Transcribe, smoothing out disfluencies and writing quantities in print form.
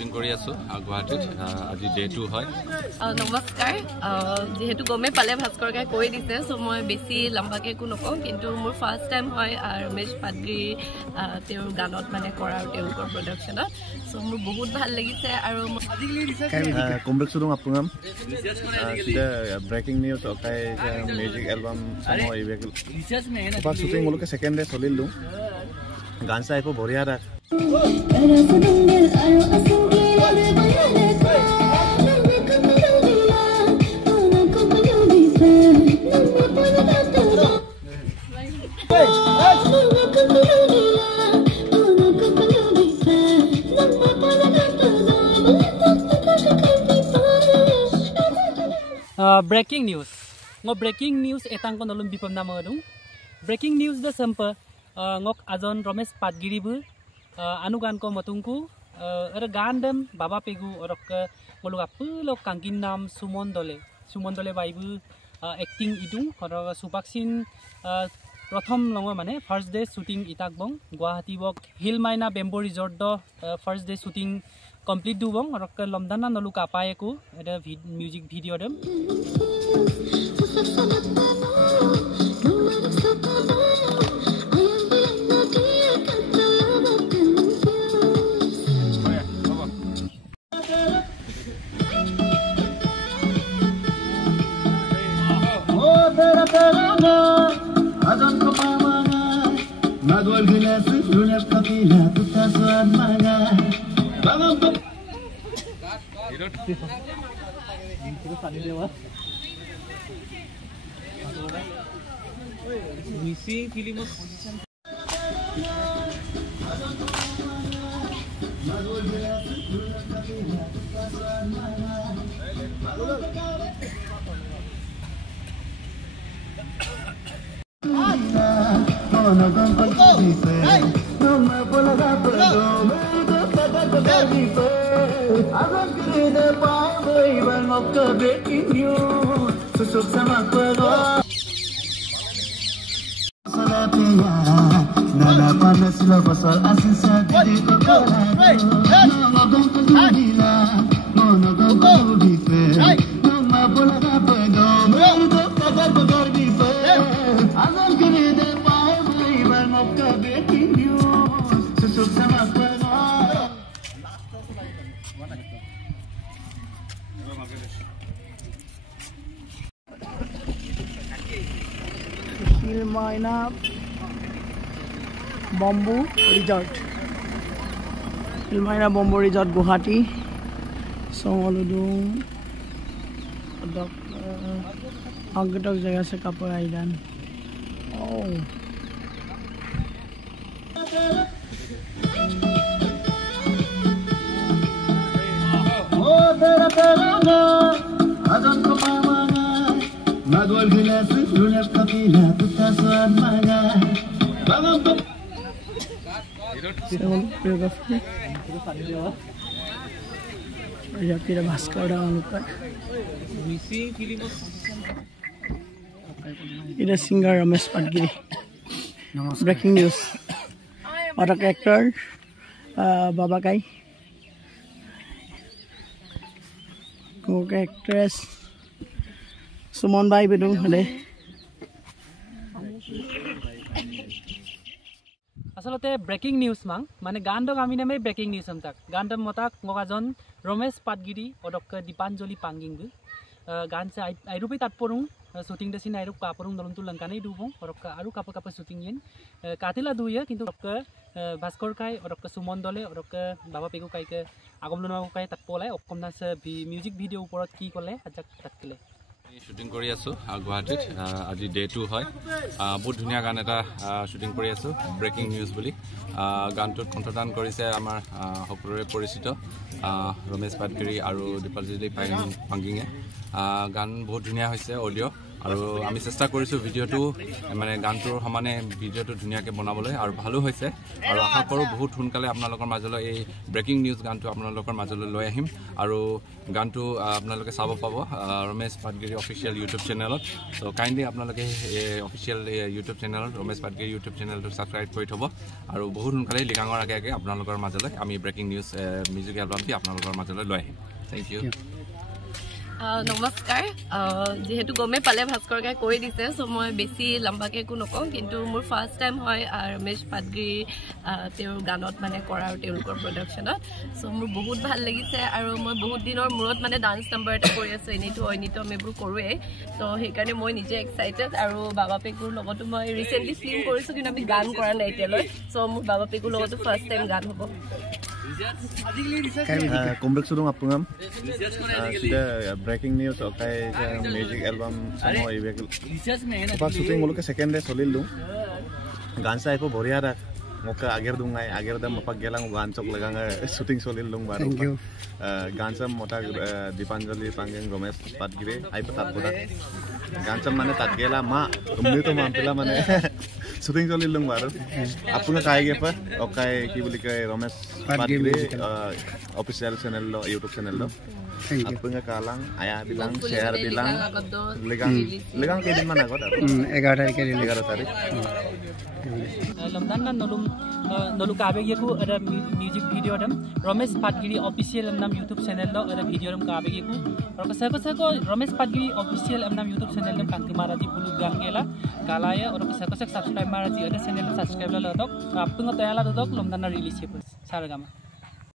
shooting কৰি আছো গুৱাহাটীত আজি ডে 2 হয় নমস্কাৰ যেহেতু গমে পালে ভাস্কৰ গাই কৈ দিছে সো মই বেছি লম্বাকে একো নকওঁ কিন্তু মোৰ ফাৰ্ষ্ট টাইম হয় ৰমেশ পাটগিৰি তেওঁৰ গানত মানে কৰা তেওঁলোকৰ প্ৰডাকশ্যনত সো মোৰ বহুত ভাল লাগিছে আৰু complex dong apungam sida breaking news okai music album samo ibek pas shooting muluke second day solil lu gan sa ipo boriya ra breaking news ngo breaking news etang ko nolum bipam na mga dung breaking news do sampa ngok ajon Ramesh Patgiri bu anugan ko matungku era gandam baba pegu orok ngoluga pulo kangkin nam Sumon Dole baibu acting idung orok subaksin prothom longo mane first day shooting itak bong Guwahati bok Hill Maina Bamboo Resort do first day shooting complete du bong orok lomdana noluka pae ku eta music video dem Madwal gilas lunap kapila tutasuan maga missing film breaking news susuk sama pego salapia nada panas lo pasal asin sadidi ko ngogong kudila ngogong kudife nama bola pego merdo kaga kagar dife azan kini de pae bhai ban mokka breaking news susuk sama pego Hill Maina Bamboo Resort Guwahati Songoludung dok agdok jaga se kapur aidan oh tera azan ko mamana madwal gilas lunap kapila tutasuan maga bangam ya kira Bhaskar da anukan missing film ida singer Ramesh Patgiri breaking news other actor Baba Kai actress Sumon Bai bedung hade আসলতে breaking news মাং মানে গানডক আমি নামে breaking news আমতাক গানডম মতাক ngakajon Ramesh Patgiri odok Dipanjali Pangging গান সে আইরুপে তাতপরুং শুটিং দেসিন আইরুপ কাপরুং দলন্তু লঙ্কানাই দুবং odok aru kapa kapa shooting yen katila duya কিন্তু odok Bhaskar kai odok Sumon Dole odok baba pegu kai ke agomlona kai tatpolai okkomna se music video uporot ki kole ajak tatkile shooting কৰি আছো গুৱাহাটীত আজি day 2 হয় বহুত ধুনীয়া গান এটা শুটিং কৰি আছো ব্ৰেকিং নিউজ বুলি গানটোত কণ্ঠদান কৰিছে আমাৰ সকলোৰে পৰিচিত Ramesh Patgiri আৰু Dipanjali Pangging গান বহুত ধুনীয়া হৈছে অডিঅ' আৰু আমি চেষ্টা কৰিছোঁ ভিডিঅ'টো মানে গানটোৰ সমানে ভিডিঅ'টো ধুনীয়াকৈ বনাবলৈ আৰু ভালো হৈছে আৰু আশা কৰোঁ বহুত সোনকালে আপোনালোকৰ মাজলৈ এই ব্ৰেকিং নিউজ গানটো আপোনালোকৰ মাজলৈ লৈ আহিম আৰু গানটো আপোনালোকে চাব পাব ৰমেশ পাটগিৰি অফিচিয়েল ইউটিউব চেনেলত চ' কাইণ্ডলি আপোনালোকে অফিচিয়েল ইউটিউব চেনেলত ৰমেশ পাটগিৰি ইউটিউব চেনেলটো ছাবস্ক্ৰাইব কৰি থ'ব আৰু বহুত সোনকালে লিগাঙৰ আগে আগে আপোনালোকৰ মাজলৈ আমি ব্ৰেকিং নিউজ মিউজিক এলবামটি আপোনালোকৰ মাজলৈ লৈ আহিম থেংক ইউ নমস্কাৰ যিহেতু গমেই পালে ভাস্কৰকাই কৈ দিছে চ' মই বেছি লম্বাকৈ একো নকওঁ কিন্তু মোৰ ফাৰ্ষ্ট টাইম হয় ৰমেশ পাটগিৰি তেওঁৰ গানত মানে কৰা আৰু তেওঁলোকৰ প্ৰডাকশ্যনত চ' মোৰ বহুত ভাল লাগিছে আৰু মই বহুত দিনৰ মূৰত মানে ডান্স নাম্বাৰ এটা কৰি আছোঁ এনেইতো অন্যতম এইবোৰ কৰোঁৱেই ত' সেইকাৰণে মই নিজে এক্সাইটেড আৰু বাবা পেকুৰ লগতো মই ৰিচেণ্টলি ফিল্ম কৰিছোঁ কিন্তু আমি গান কৰা নাই এতিয়ালৈ চ' মোৰ বাবা পেকুৰ লগতো ফাৰ্ষ্ট টাইম গান হ'ব kompleks sudung apungam sudah breaking news okai music album semua ibekel pas syuting mulu ke second day solil lu gansa ipo boria dak moka ager dungai ager da mapak gelang gancok lagang syuting solil lung baru gansa mota Dipanjali Panggeng Romesh Patgiri ai patat boda gansa mane tat gela ma tumni to mampila mane syuting solil lung baru apunga kai ge pa okai ki boli ke Romesh Patgiri official channel lo YouTube channel lo apunga kalang aya bilang share bilang legang ke din mana god 11 tarik लमदान नलु काबेगेको अरे music video दम Ramesh पाटगिरी official नाम YouTube channel लो अरे video दम काबेगेको और कसको Ramesh पाटगिरी official नाम YouTube channel दम कांति माराजी पुलु गान गेला कालाय और कसको सब्सक्राइब माराजी अरे चैनल सब्सक्राइब ला दक आपंग तयाला दक लमदान रिलीज छे सारगामा